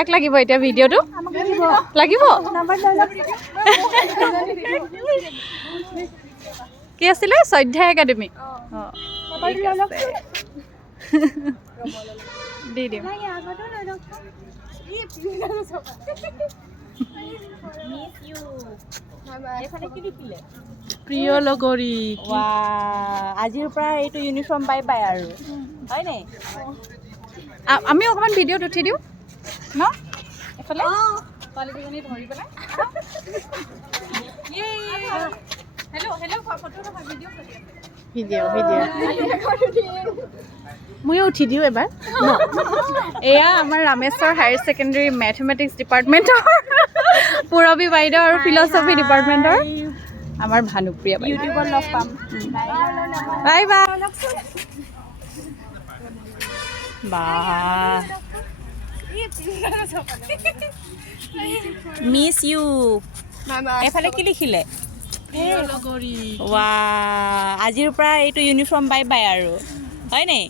কাক লাগিব এতিয়া ভিডিঅ'টো লাগিব কি আছিলে শ্ৰদ্ধা একাডেমি দি দিম প্ৰিয় লগৰী আজিৰ পৰা এইটো ইউনিফৰ্ম বাই বাই আৰু হয় নাই আমি অকণমান ভিডিঅ'ত উঠি দিওঁ ন এফালে ছোৱালীকেইজনী ধৰি পেলাই ময়ো উঠি দিওঁ এবাৰ এয়া আমাৰ ৰামেশ্বৰ হায়াৰ ছেকেণ্ডেৰী মেথমেটিক্স ডিপাৰ্টমেণ্টৰ পূৰবী বাইদেউ আৰু ফিলচফি ডিপাৰ্টমেণ্টৰ আমাৰ ভানুপ্ৰিয়া বাইদেউ ইউটিউবত লগ পাম বাই বাই বা মিছ ইউ এফালে কি লিখিলে আজিৰ পৰা এইটো ইউনিফৰ্ম বাই বাই আৰু হয় নাই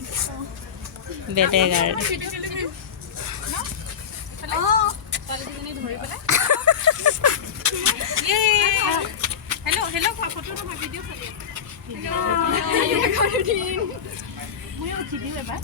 বেলেগ আৰু ময়ো উঠি দিওঁ এবাৰ